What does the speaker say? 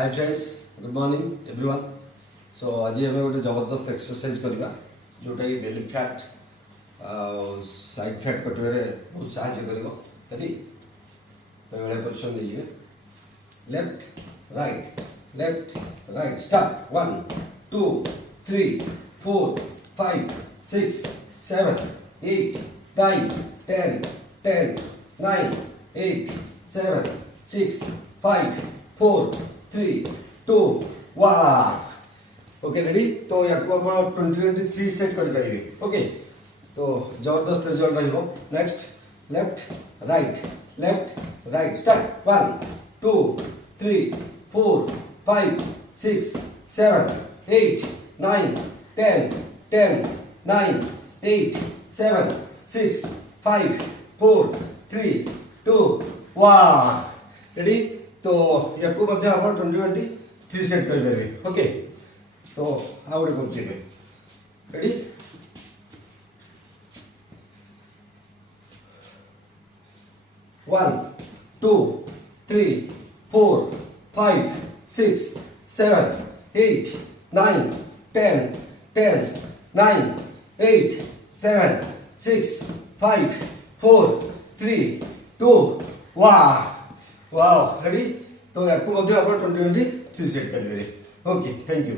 हाय friends, good morning everyone. So आज आम गोटे जबरदस्त एक्सरसाइज करवा जोटा कि बेली फैट साइड फैट कटवे बहुत साहाय्य कर। तो ये पोजिशन दीजिए, left right start. 1 2 3 4 5 6 7 8 9 10 10 9 8 7 6 5 4 3 2 1। Okay ready. तो या 20-23 सेट कर पाइबे। ओके, तो जबरदस्त रिजल्ट रहिबो। Next left right start. 1 2 3 4 5 6 7 8 9 10 10 9 8 7 6 5 4 3 2 1। Ready. तो या 20-23 सेट कर पारे। ओके, तो आउ गोटे कर रेडी। 1 2 3 4 5 6 7 8 9 10 10 9 8 7 6 5 4 3 2 1। Wow, ready. तो या 20-23 सेट कर। Okay, thank you.